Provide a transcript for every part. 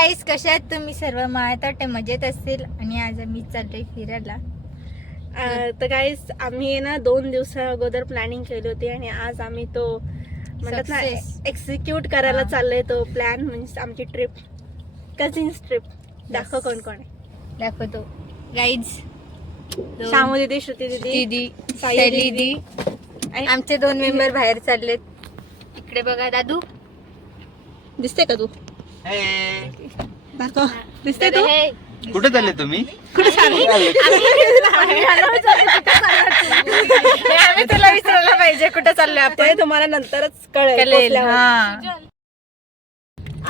गाईस, कशा आहेत तुम्ही सर्व? माझ्या मजेत असतील. आणि आज आम्ही चाललोय फिरायला. तर गाईस, आम्ही ना 2 दिवसा अगोदर प्लॅनिंग केली होती आणि आज आम्ही तो म्हणतात ना एक्झिक्यूट करायला चाललोय तो प्लॅन. म्हणजे आमची ट्रिप, कझिन्स ट्रिप. दाखव कोण कोण आहे. दाखवतो गाईज. शामू दीदी, श्रुती दीदी, साई दीदी. आमचे 2 मेंबर बाहेर चाललेत. इकडे बघा दादू, दिसते का तू? दाखव, दिसते तू? कुठे चालले तुम्ही? कुठे चालले? आम्ही तुला विचारायला पाहिजे कुठे चाललोय आपण. तुम्हाला नंतरच कळेल.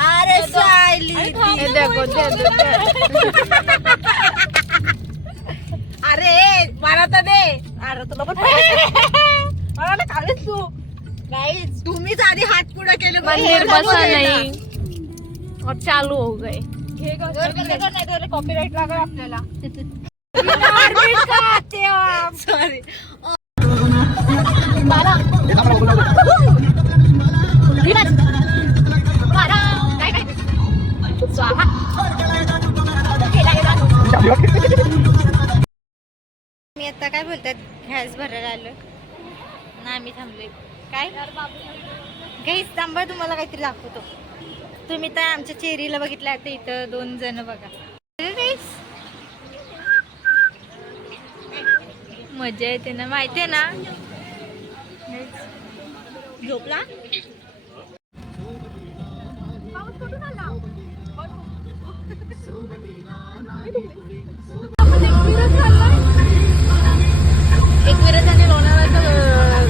अरे सायली, अरे मला तर दे. अरे तुला पण मला खालीच तू. गाईस, तुम्हीच आधी हात पुढे केले. मंदिर बसा नहीं और चालू हो गए. कॉपीराइट लागला आपल्याला. सॉरी. मी आता काय बोलतात, गॅस भरायला आलो ना, आम्ही थांबलोय. काय गाईस, थांबा, तुम्हाला काहीतरी दाखवतो. तुम्ही तर आमच्या चेरीला बघितलं, आता इथं 2 जण बघा. गाईस, मजा येते ना, माहितीये ना. झोपला?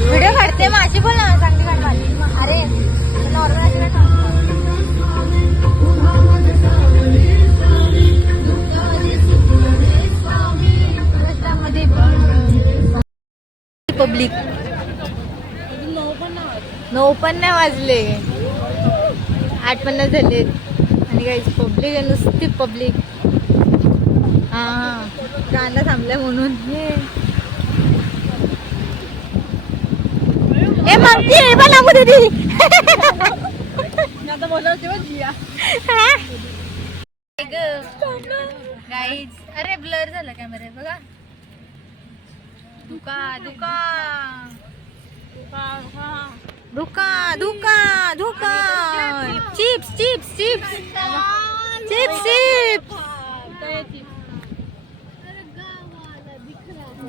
व्हिडिओ काढते माझी, बोल ना, चांगली काढ माझी. अरे नॉर्मल पब्लिक 9 पण नाही वाजले, 8:50 झाले. आणि काही पब्लिक आहे, नुसती पब्लिक. हा, गाणं थांबलंय म्हणून. ए मम्मी, मला बोलू दे. आता बोलवते बघ जिया. गाईज, अरे ब्लर झाला कॅमेरा, बघा. धुका धुका धुका धुका धुका. Chips chips chips chips chips.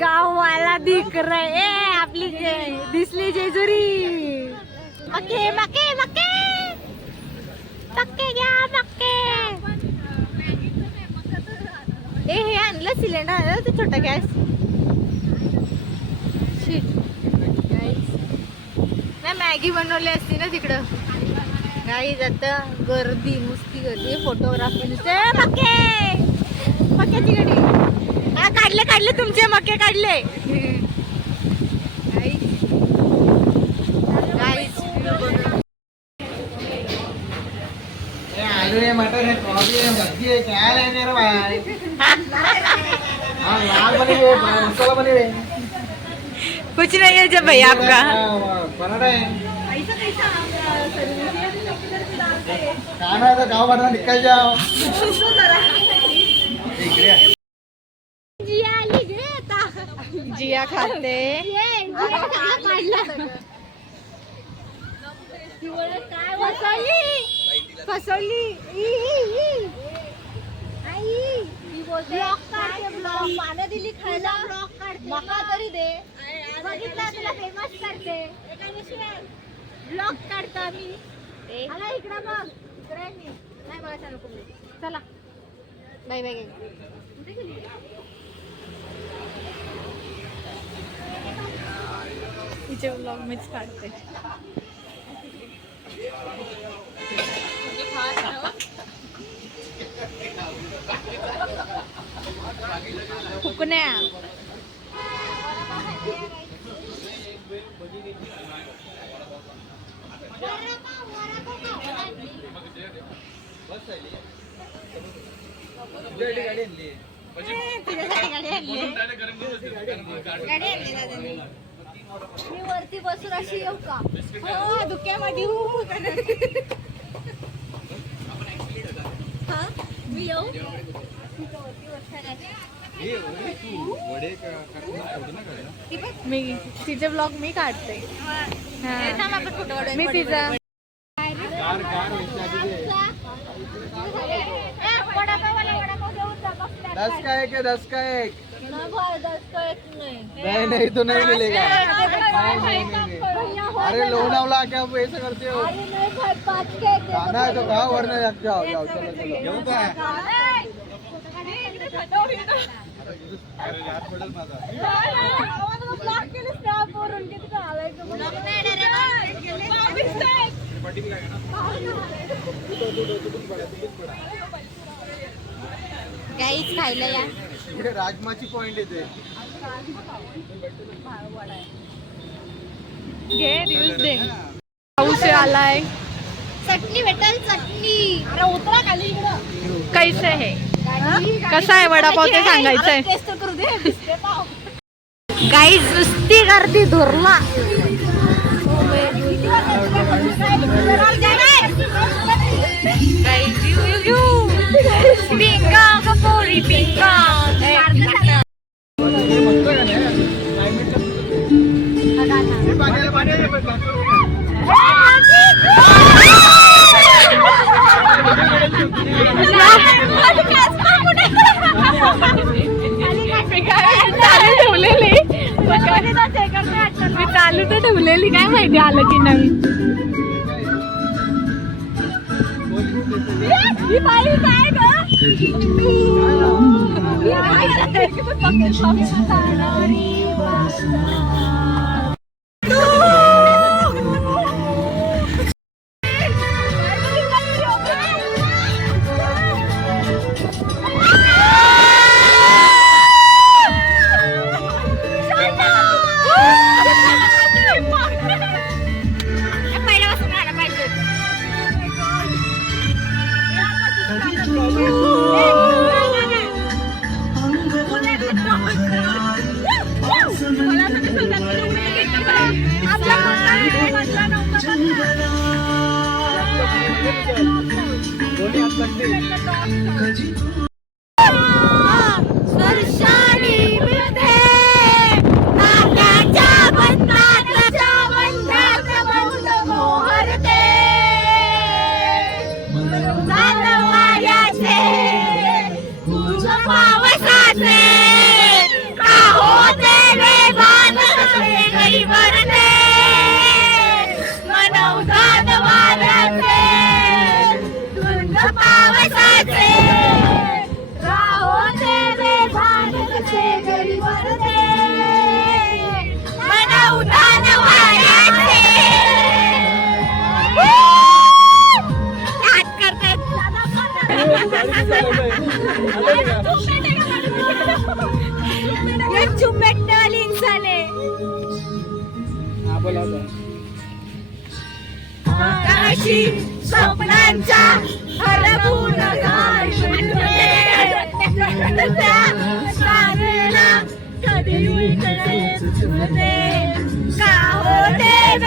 गाववाला दिख रहा. आपली दिसली जेजुरी. मके मके मके मक्के घ्या, मक्के. हे आणलं सिलेंडर, आणलं ते छोटा गॅस. नाही, मॅगी बनवली असती ना तिकडं. गाईज, आता गर्दी, नुसती गर्दी. फोटोग्राफी नुसते. मक्के, मक्याची गाडी. हा, काढले काढले तुमचे मक्के, काढले. आलू है, मटर है, गोभी है, सब्जी है, क्या लेने रे भाई? हाँ, लाल बनी है, मसाला बनी है. कुछ नहीं है जब भैया आपका. पराठा है. खाना है तो गाँव भरना, निकल जाओ. जिया खाते. फसवली. ब्लॉक काढते, ब्लॉक. पानं दिली खायला, ब्लॉक काढते. मका तरी दे. बघितलं तुला फेमस करते. ब्लॉक काढतो आम्ही. आला इकडं बघ. इकडे मी नाही, मला चालू करू. चला, बाय बाय. तिचे व्लॉग मीच काढते. फुकण्या. मी वरती बसून अशी येऊ का? हो, धुक्यामध्ये. मी येऊ मी तिचे ब्लॉग मी काढते मी तिचा दस का एक है, 10 का एक नहीं नहीं तो नहीं मिलेगा। अरे लोनावला क्या आप ऐसा करते हो? खाना है तो खाओ वरना जाओ जाओ चलो चलो। गाईच खायला या. हे राजमाची पॉइंट येते. घे रील्स दे. पाऊस आलाय. चटणी भेटेल चटणी. अरे उतरा खाली इकडं. कैसे है कसा आहे वडापाव ते सांगायचंय. टेस्ट करू दे दिसते पाव. गाईज नुसती गर्दी धुरला. पिंगा कपोरी पिंगा. मी चालू तर ठेवलेली काय माहिती आलं की नाही. स्वप्नांचा हरवून कधी का होते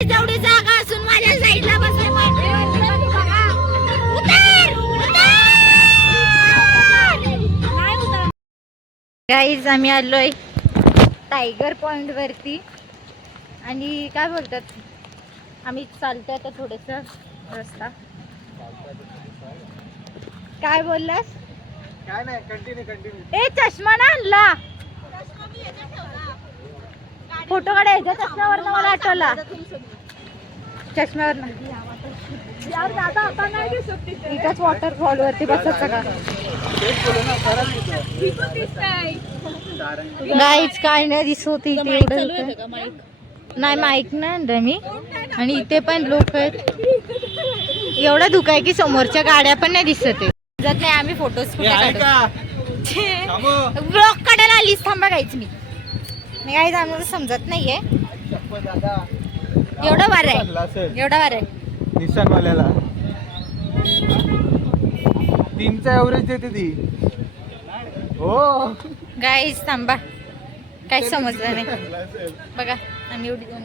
जेवढी जागा असून माझ्या साईडला गाईज आम्ही आलोय टायगर पॉइंट वरती आणि काय बोलतात आम्ही चालतोय आता थोडस रस्ता. काय बोललास? काय नाही कंटिन्यू. ए चष्मा ना आणला. फोटो काढायचा चष्म्यावर मला आठवला. चष्म्यावर इथंच वॉटरफॉल वरती बसायचं का? गाईच काय नाही दिसत इथे एवढं. नाही माईक नाही आणलं मी. आणि इथे पण लोक आहेत. एवढा धुका आहे की समोरच्या गाड्या पण नाही दिसत आहे. नाही आम्ही फोटोज कुठे काढू. ब्लॉक काढायला आलीस, थांबा गाईच मी काही आम्हाला समजत नाहीये. एवढा वार आहे, एवढा वार आहे निशाणवाल्याला 3चा एव्हरेज देते ती. हो गाईज थांबा, काही समजलं नाही. बघा आम्ही एवढी दोन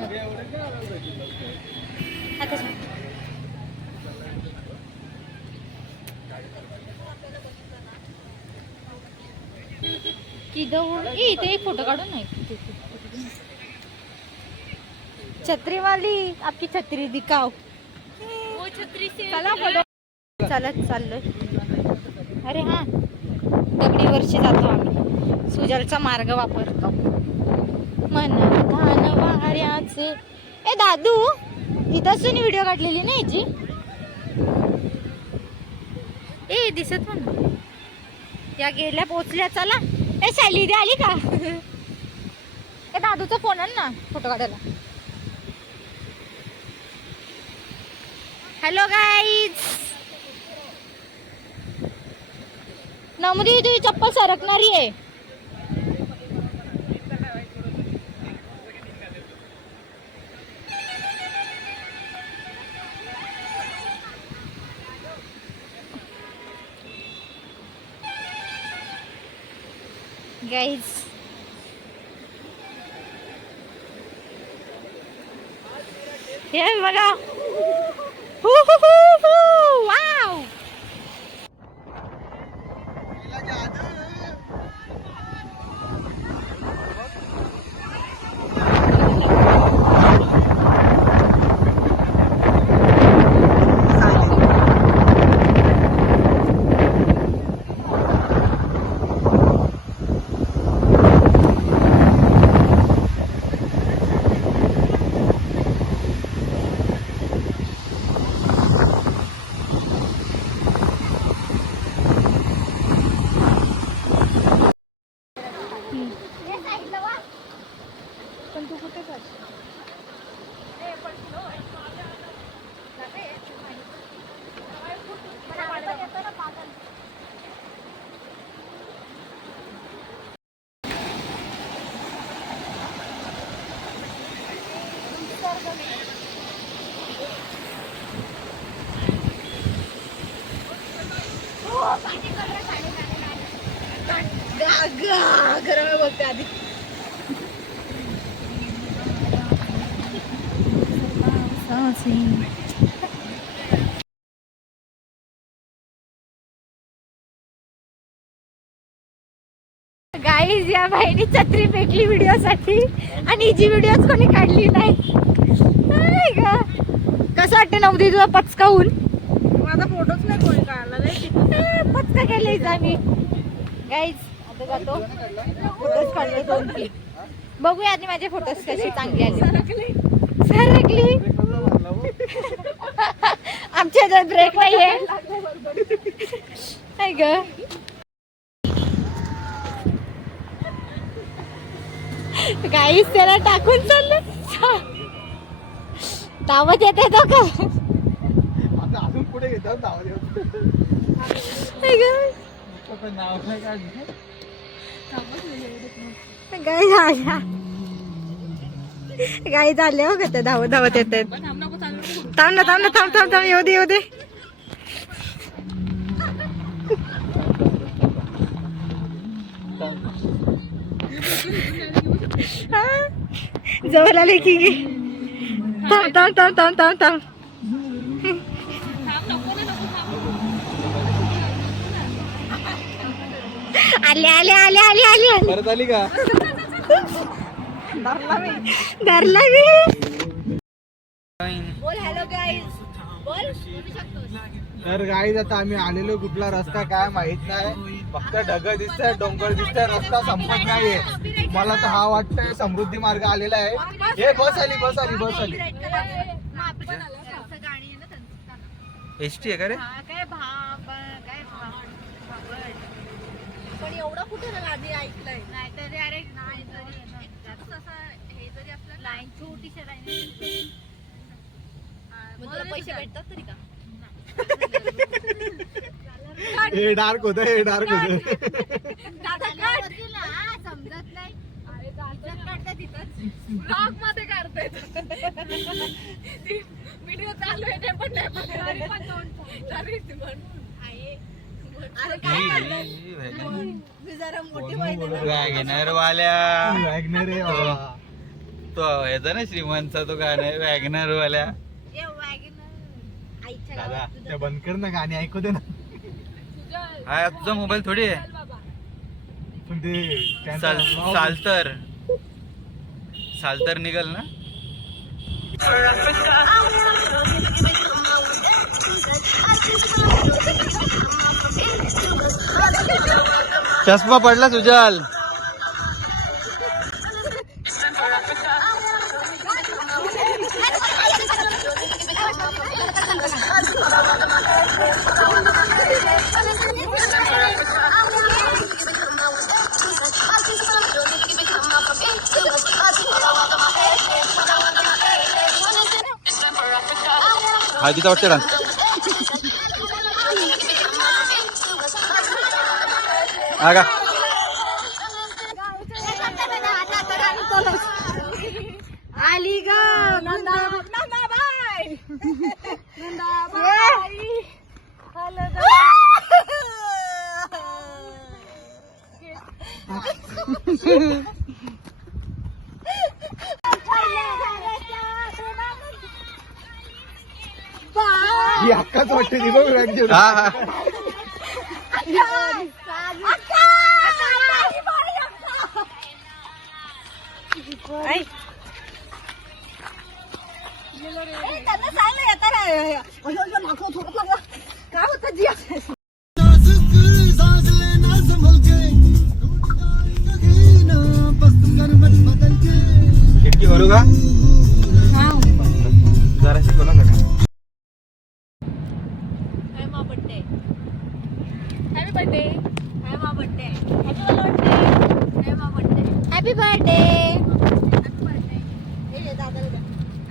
आता इथे एक फोटो काढून नाही. छत्री वाली आपकी छत्री दिखाओ. चला फोटो चालत चाललोय. अरे हा दगडी वर्षी जातो आम्ही, सुजलचा मार्ग वापरतो. मन धान वाऱ्याचे. ए दादू इथंच तुम्ही व्हिडिओ काढलेली ना याची. ए दिसत म्हणा या गेल्या पोचल्या. चला ए शैली दे आली का. ए दादूचा फोन आण ना फोटो काढायला. हॅलो गाईज, नमदी तुझी चप्पल सरकणारी आहे. गाईज हे बघा. वाव गरम बोलते आधी. गाईज या बाईने छत्री फेकली व्हिडिओ साठी आणि हिची व्हिडिओच कोणी काढली नाही. कसं वाटतं नवदी तुझा पचकावून. माझा फोटोच नाही कोणी काढला. पचका केले आम्ही. गाईज आता जातो, फोटोज काढले 2-3. बघूया आधी माझे फोटोज कसे चांगले आले. सरकली आमच्या ह्याच्यात ब्रेक नाहीये. काय ग गाईज त्याला टाकून चाललं. धावत येते तो का. आता अजून पुढे घेतात नाव गाई झाले हो का धावत धावत येत आहेत. थांब ना थांब ना थांब थांब थांब येऊ दे येऊ दे. जवळ आले की थांब थांब थांब थांब थांब थांब. आले आले आले आले आले परत आली का. धरला मी. बोल हॅलो गाईज. बोल तर गाईज आता आम्ही आलेलो कुठला रस्ता काय माहित नाही. फक्त ढग दिसतंय, डोंगर दिसतंय, रस्ता संपत नाहीये. मला तर हा वाटतंय समृद्धी मार्ग आलेला आहे. हे बस आली बस आली बस आली. एसटी आहे का रे. काय पण एवढं कुठे आधी ऐकलंय. नाही तरी अरे नाही जरी हे जरी असलं लाईन छोटीशी लाईन तुला पैसे भेटतात तरी का. हे डार्क होतं हे डार्क होतं. ब्लॉग मध्ये काढतायत व्हिडिओ चालू आहे ते पण नाही वॅगनर वाल्या वॅगनर आहे बाबा. तो याचा ना श्रीमंतचा तो गाणं आहे वॅगनर वाल्या. दादा त्या बंद कर ना गाणी ऐकू दे ना. हा तुझा मोबाईल थोडी आहे. पण ते त्यांचा सालतर निघल ना. चष्मा पडला सुजल. हळदीचा वाटतं ना. आगा आली ग नंदाबाई. ही अक्काच वाटते ती बघ बॅग घेऊन. हा हा त्यांना सांग ना येता काय होतं जी खिडकी भरू का जराशी बोला का. हॅपी बर्थडे हॅपी बर्थडे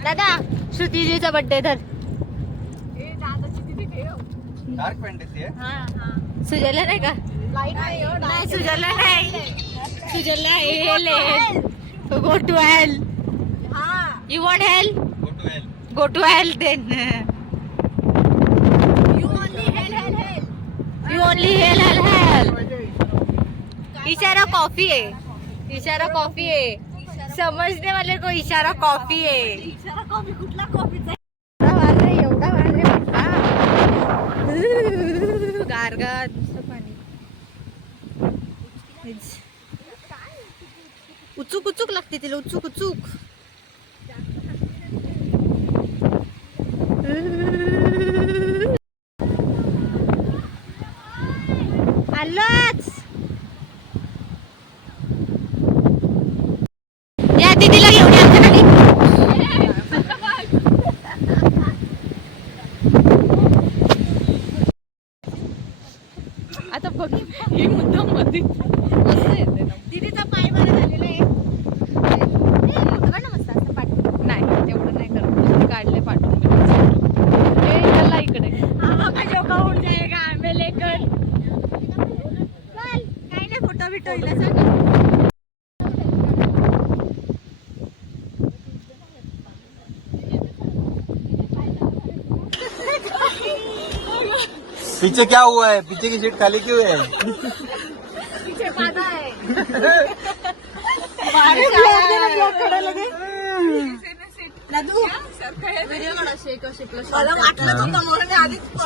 दादा. श्रुतीजीचा बर्थडे धर. डार्क फॅन्टसी आहे. सुजलला नाही का? नाही सुजलला नाही. सुजलला hell go to hell. You want hell go to hell then. You only hell hell hell. इशारा कॉफी है. इशारा कॉफी है. समझने वाले को इशारा कॉफी है. कुठला कॉफीचा एवढा वाढ रे गारगार नुसतं पाणी. उचूक उचूक लागते तिला उचूक उचूक. आलोच. या दीदीला घेऊन या आमच्या खाली. आता बघ ही मुद्दाम मध्ये दीदीचा पाय बरा झालेला आहे. बघा ना मस्त असं पाठ. नाही एवढं नाही करत. काढले पाठवून चला इकडे. उठ जाएगा हमें लेकर. चल काही नाही फोटो बिटो हिला चल. पीछे क्या हुआ है. पीछे की सीट खाली क्यों है. पीछे पादा है.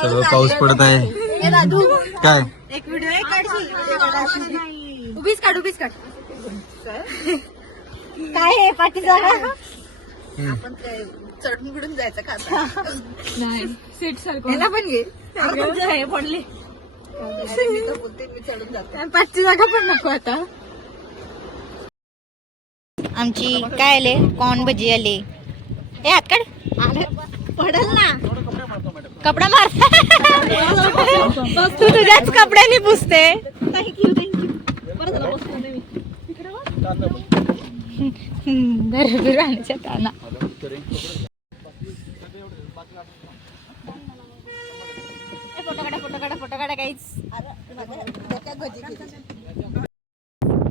सगळं पाऊस पडत आहे. काय एक व्हिडिओ आहे काढशील. उभीच काढ उभीच काढ. काय आहे पाठीचा आपण काय चढून बिडून जायचं का आता? नाही सीट सारखं ह्याला पण घे. हे पडले. मी तर बोलते मी चढून जाते. पाचची जागा पण नको आता. आमची काय आले कॉर्न भजी आले. ए हात काढ. पडल ना. कपडा मार. तू तुझ्याच कपड्याने पुसते. थँक्यू बरं झालं बसलो नाही मी. घरी राहण्याच्या ताना. फोटो काढा काहीच.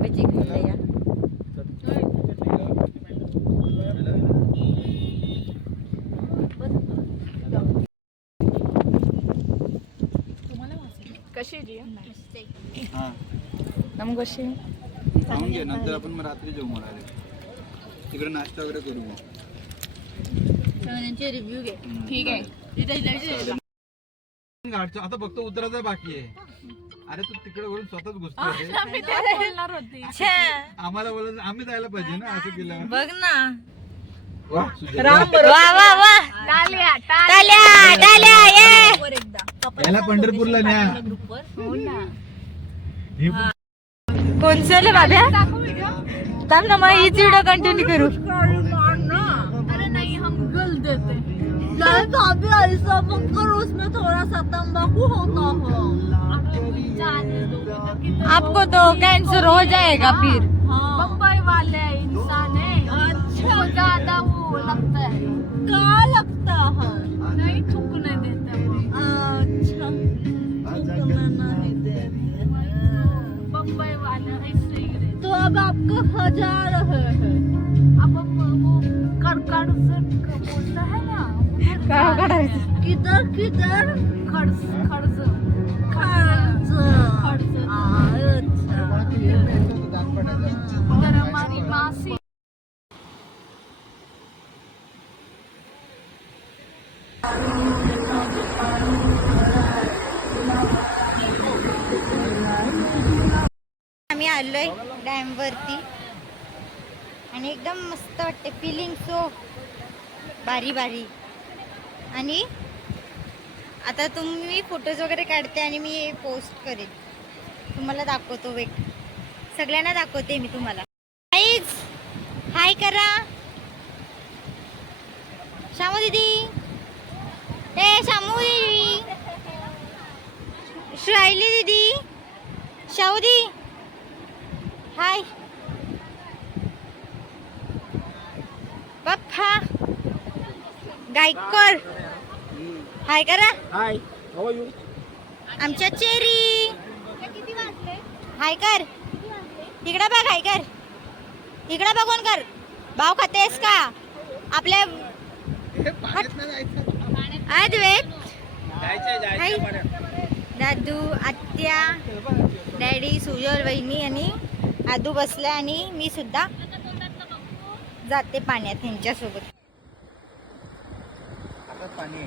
भजी घेऊन या. जाम कशी खाऊन घे नंतर आपण मग रात्री जेवू मला तिकडे नाश्ता वगैरे करू मग. रिव्ह्यू घे. ठीक आहे. घाटचं आता फक्त उतरायचं बाकी आहे. अरे तू तिकडे वरून स्वतःच घुसतो मी तेच बोलणार होती. अच्छा आम्हाला बोलत आम्ही जायला पाहिजे ना असं केलं. बघ ना. वा, सुजय. वा वा वा वा. टाळ्या टाल्या टाल्या ये. याला पंढरपूरला न्या. हे कोण चाललं बाब्या? थांब ना मग हीच व्हिडिओ कंटिन्यू करू. अरे नहीं हम गल देते अभी ऐसा मत करो, उसमें थोड़ा सा तंबाकू होता है। आपको तो कैंसर हो जाएगा फिर. बम्बई वाले इंसान है अच्छा ज्यादा वो लगता है क्या लगता है? नहीं थूकने देते वो अच्छा, थूकना नहीं देते हैं। बम्बई वाले ऐसे ही रहते तो अब आपको खजा रहे हैं। अब हम वो कर्ज बोलता है ना किधर किधर? खर्च खर्च खर्च। खर्च अच्छा। उधर हमारी मासी आम्ही आलोय डॅम वरती आणि एकदम मस्त वाटते. फिलिंग सो भारी भारी. आणि आता तुम्ही फोटोज वगैरे काढते आणि मी हे पोस्ट करेन, तुम्हाला दाखवतो. वेट, सगळ्यांना दाखवते मी तुम्हाला. गाईज हाय करा. शामू दीदी, ए शामू दीदी, श्रायली दीदी, शाऊदी हाय. बाप्पा गायकवाड हाय करा. हाय हाऊ आर यू. आमच्या चेरी हाय कर. तिकडे बघ, हाय कर. इकडे बघून कर. भाव खातेस का आपल्या अद्वैत? हाय दादू, आत्या, डॅडी, सुजल, वहिनी आणि आदू बसलाय आणि मी सुद्धा जाते पाण्यात ह्यांच्यासोबत. पाणी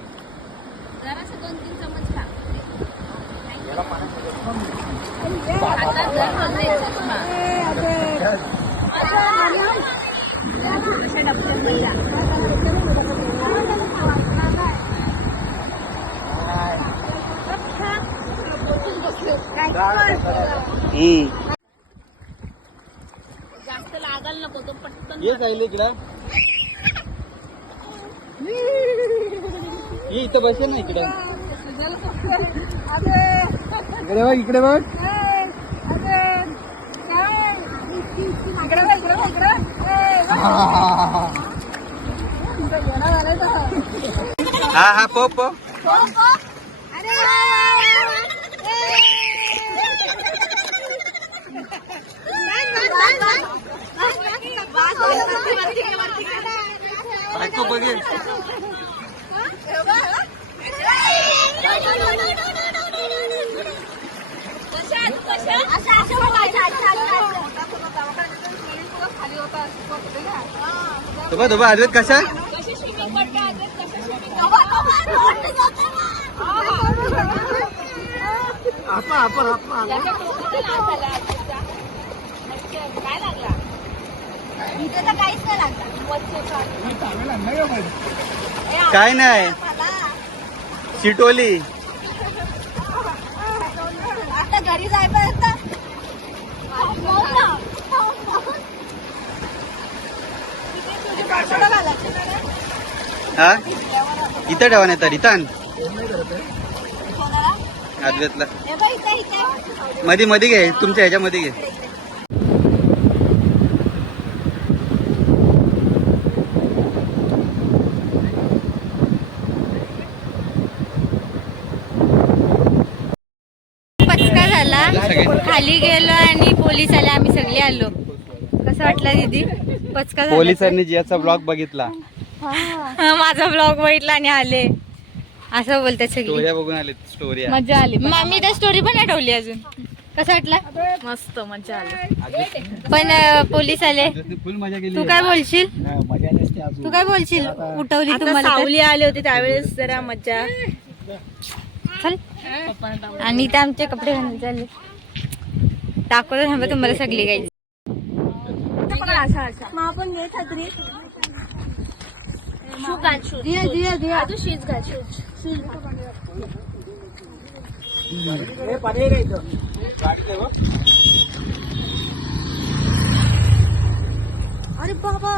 जरासं 2-3 चमच खा. जास्त लागायला नको तो पटकन. ये जाईल इकडं. ये इथं बसेल ना इकडे. इकडे बघ, इकडे बघ. हा हा पो पो. बायको बघेल. धोबा धोबा अद्वैत कसा. काय नाही शिटोली. आता घरी जायपर्यंत हा इथं ठेवा नाही तर इथं अद्वैतला मध्ये मध्ये घे. तुमच्या ह्याच्यामध्ये घे. पचका झाला. खाली गेलो आणि पोलीस आले. आम्ही सगळे आलो. कसं वाटलं दीदी पचका झाला? पोलिसांनी जियाचा ब्लॉग बघितला, माझा ब्लॉग बघितला आणि आले असं बोलतात सगळे. स्टोऱ्या बघून आले. स्टोरी मजा आली. मी तर स्टोरी पण आठवली अजून. कसं वाटलं? मस्त मजा आली. पण पोलीस आले. फुल मजा केली. तू काय बोलशील? मजा नसते अजून. तू काय बोलशील? उठवली आता तुम्हाला तर? सावली आले होते त्यावेळेस जरा मजा. चल. आणि इथे आमचे कपडे घालून चालले. दाखवतो थांबा तुम्हाला सगळी काही. मग आपण घे छत्री. शू घाल, शू. आजू शीज घाल, शूज. अरे बाबा.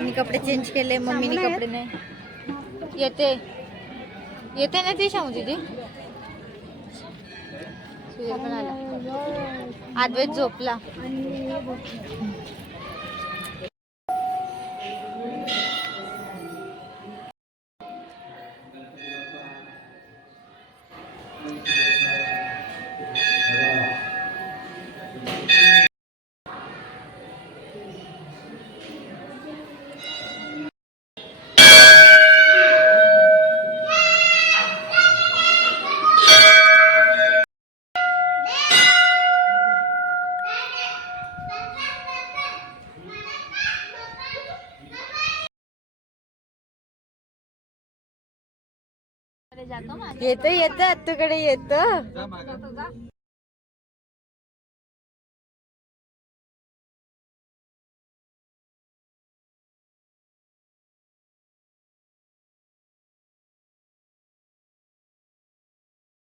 मी कपडे चेंज केले, मम्मीने कपडे नाही. येते येते ना ती शामू दीदी. सूर्य पण आला. आदवेत झोपला. येतं येतं आत्तूकडे येतं.